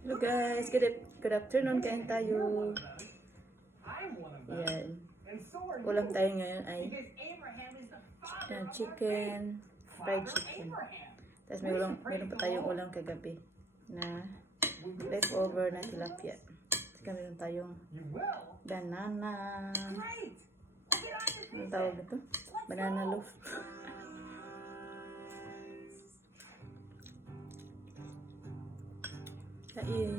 Hello guys, good afternoon, kain tayo. Yan. Ulam tayo ngayon ay chicken, fried chicken. Tapos meron pa tayong ulam kagabi na leftover na tilapia. Tapos meron tayong banana. Anong tawag ito? Banana loaf. Kain.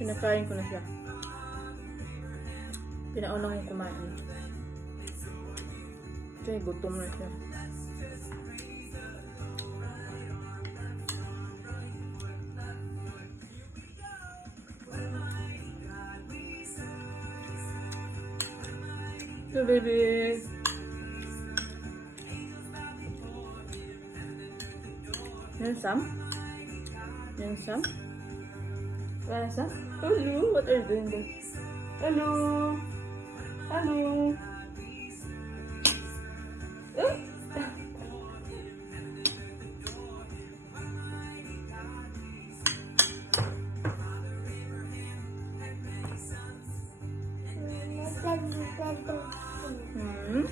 Pinakain ko na siya. Pinauna kong kumain. Kasi gutom na siya. So baby. Yan Sam? Yan Sam? Rasa? Hello, what are you doing there? Hello? Hello? Oh? Hmm?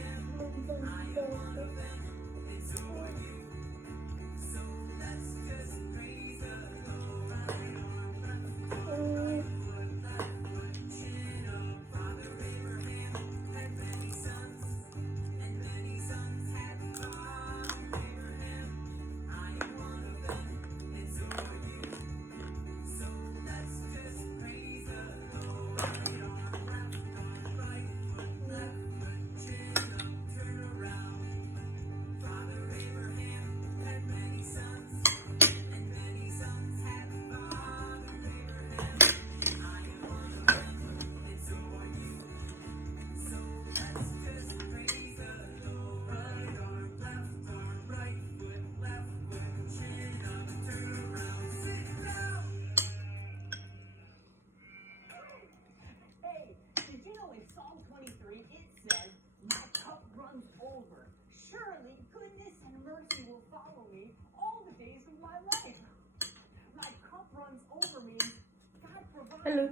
Hello.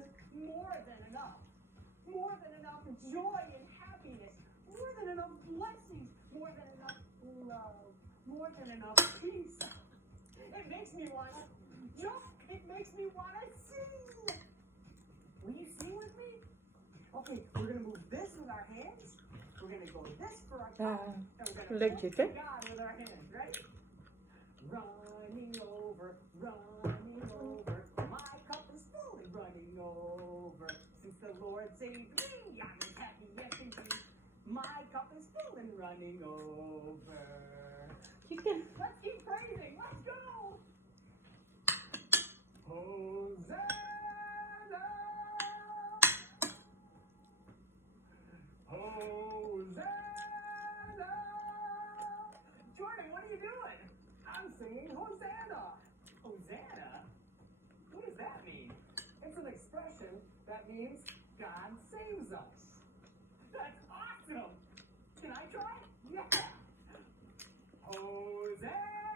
More than enough joy and happiness, more than enough blessings, more than enough love, more than enough peace. It makes me wanna jump, it makes me wanna sing. Will you sing with me? Okay, we're gonna move this with our hands, we're gonna go this for our tongue, and we're gonna like chicken? God with our hands, right? Running over, my cup is fully running over. Since the Lord saved me, I'm as happy as can be. My cup is full and running over. Chicken. Let's keep praising. Let's go. Hosanna. Hosanna. Jordan, what are you doing? I'm singing Hosanna. Hosanna? What does that mean? It's an expression that means God saves us. That's awesome. Can I try? Yeah. Hosanna.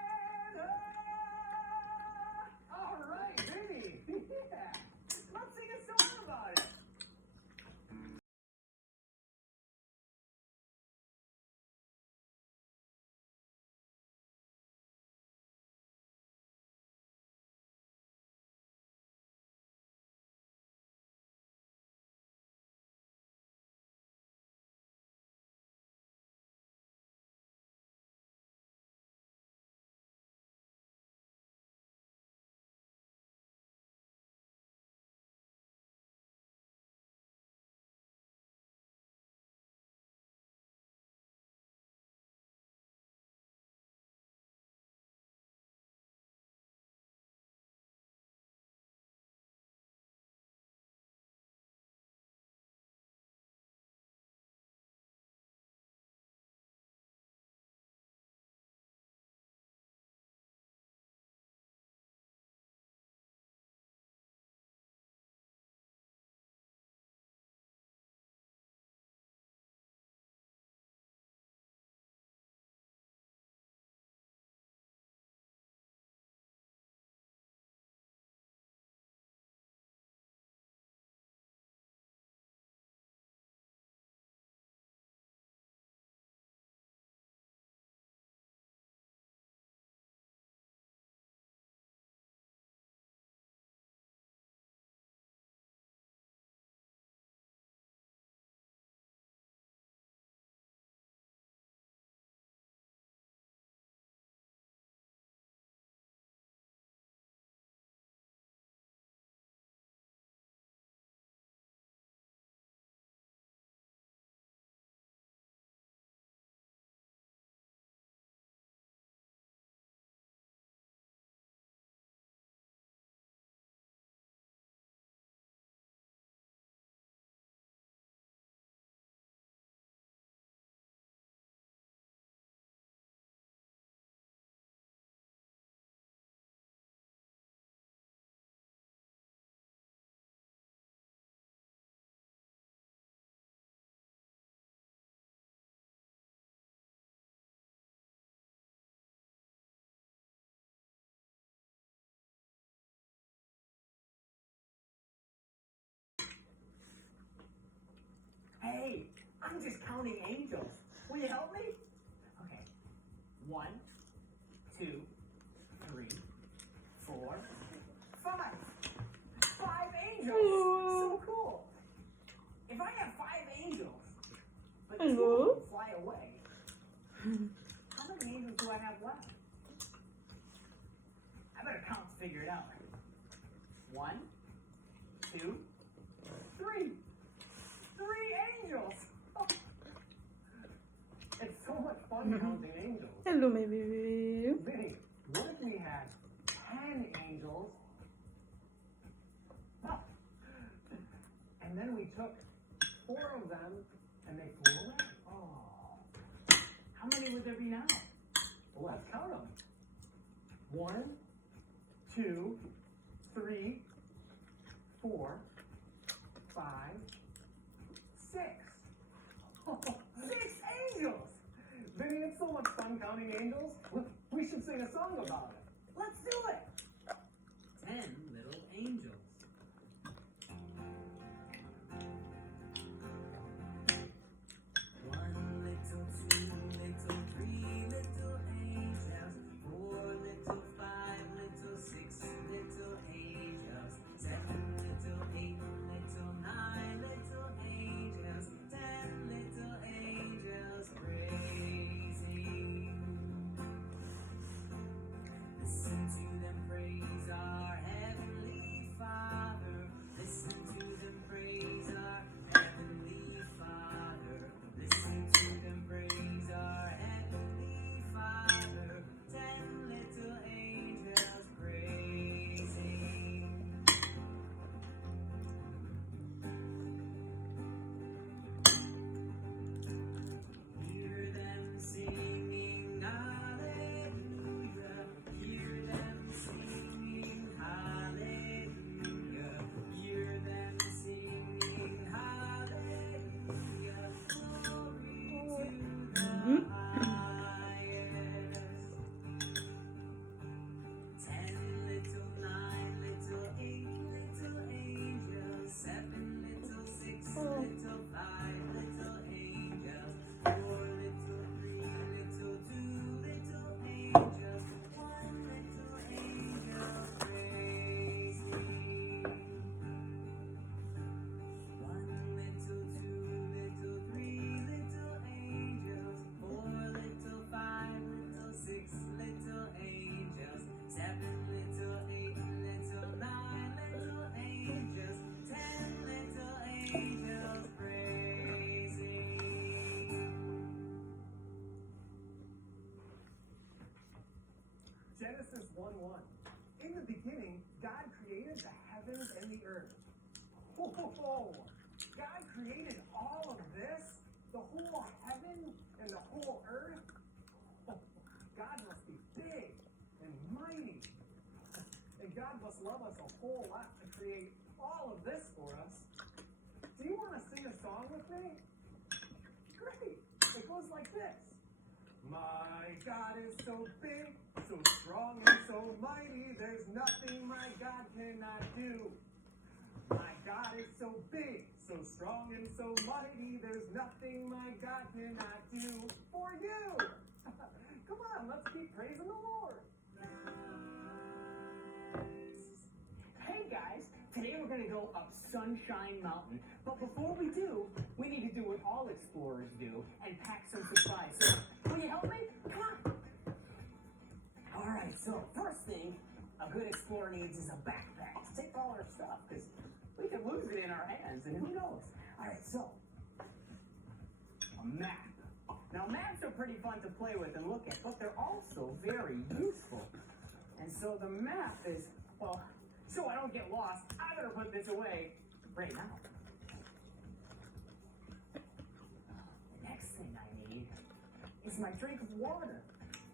I'm just counting angels. Will you help me? Okay. 1, 2, 3, 4, 5. 5 angels. So cool. If I have 5 angels, but 2 of them fly away, how many angels do I have left? I better count to figure it out. 1, 2, 3. 3 angels. Oh. It's so much fun counting angels. Hello, my baby. Vinny, what if we had 10 angels? Oh. And then we took 4 of them and they flew away. Oh. How many would there be now? Well, let's count them. 1, 2, 3, 4, 5, 6. Oh, 6 angels! Vinny, it's so much fun counting angels. We should sing a song about it. Let's do it! 10 little angels. One little, 2 little, 3 little angels. 4 little, 5 little, 6 little angels. 7 little, 8 little, 9 little angels. 10 little angels praising. Listen to them praise our Heavenly Father. Listen to them praise our Heavenly Father. Listen to them praise our Heavenly Father. 10 little angels praising. Hear them singing hallelujah. Hear them singing hallelujah. Hear them singing hallelujah. Glory to the highest. 10 little, 9 little, 8 little angels. 7 little, 6 little, 5 little angels. 4 little, 3 little, 2 little angels. 1 little angel praising. 1 little, 2 little, 3 little angels. 4 little, 5 little, 6 little angels. 7 little, 8 little, 9 little angels. 10 little angels praising. Genesis 1:1. In the beginning, God created the heavens and the earth. Whoa! God created all of this? The whole heaven and the whole earth? God must be big and mighty. And God must love us a whole lot to create all of this for us. Do you want to sing a song with me? Great! It goes like this. My God is so big, so strong and so mighty, there's nothing my God cannot do. My God is so big, so strong and so mighty, there's nothing my God cannot do for you. Come on, let's keep praising the Lord. Hey guys, today we're going to go up Sunshine Mountain. But before we do, we need to do what all explorers do and pack some supplies. So, will you help me? Come on. All right, so first thing a good explorer needs is a backpack to take all our stuff, because we could lose it in our hands, and who knows? All right, so a map. Now, maps are pretty fun to play with and look at, but they're also very useful. And so the map is, well, so I don't get lost, I better put this away right now. The next thing I need is my drink of water.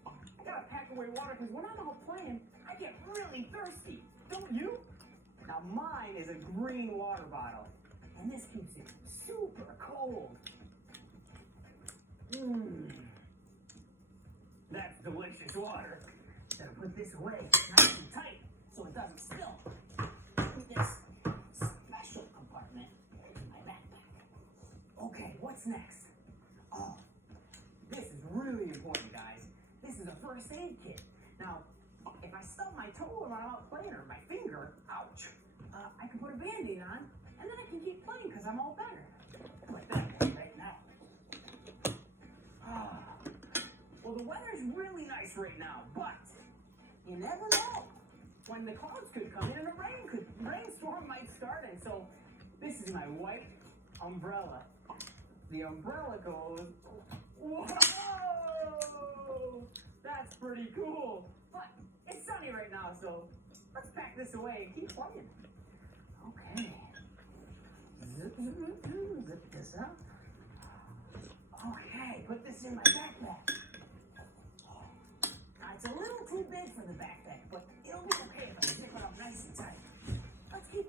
I gotta pack away water because when I'm out playing, I get really thirsty. Don't you? Now mine is a green water bottle, and this keeps it super cold. That's delicious water. Gotta put this away nice and tight so it doesn't spill. Put this special compartment in my backpack. Okay, what's next? Oh, this is really important, guys. This is a first aid kit. Now, if I stub my toe while I'm out playing or my finger, ouch, I can put a Band-Aid on, and then I can keep playing because I'm all better. Like that right now. Well, the weather's really nice right now, but you never know when the clouds could come in and a rainstorm might start. And so this is my white umbrella. The umbrella goes, whoa! That's pretty cool. But it's sunny right now, so let's pack this away and keep playing. Okay. Zip this up. Okay, put this in my backpack.